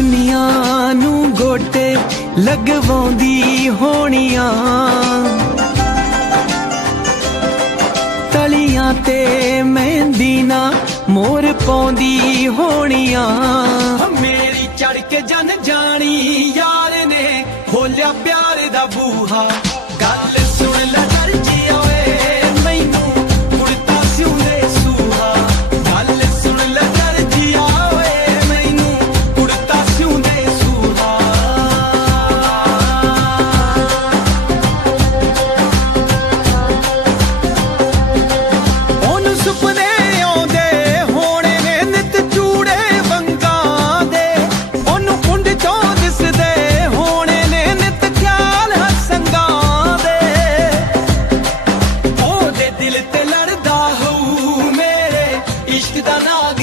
ਦੁਨੀਆ ਨੂੰ ਗੋਟੇ ਲਗਵਾਉਂਦੀ ਹੋਣੀਆਂ, ਤਲੀਆਂ ਤੇ ਮਹਿੰਦੀ ਨਾ ਮੋਰ ਪਾਉਂਦੀ ਹੋਣੀਆਂ। ਮੇਰੀ ਚੜ ਕੇ ਜਨ ਜਾਣੀ ਯਾਰ ਨੇ ਖੋਲਿਆ ਪਿਆਰ ਦਾ ਬੂਹਾ, ਗੱਲ ਸੁਣ ਲੈ ਦਰਜੀਆ ਵੇ ਮੈਨੂੰ ਕੁੜਤਾ ਸਿਉਂਦੇ ਸੂਹਾ, ਗੱਲ ਸੁਣ ਲੈ ਦਰਜੀਆ ਵੇ ਮੈਨੂੰ ਕੁੜਤਾ ਸਿਉਂਦੇ ਸੂਹਾ। ਉਹਨੂੰ ਸੁਪਨੇ ਆਉਂਦੇ ਹੋਣੇ ਨੇ ਨਿਤ ਚੂੜੇ ਵੰਗਾਂ ਦੇ, ਉਹਨੂੰ ਕੁੰਡ ਚੋਂ ਦਿਸਦੇ ਹੋਣੇ ਨੇ ਨਿਤ ਖਿਆਲ ਹਸੰਗਾਂ ਦੇ। ਉਹਦੇ ਦਿਲ ਤੇ ਲੜਦਾ ਹੋਊ ਮੇਰੇ ਇਸ਼ਕ ਦਾ ਨਾਗ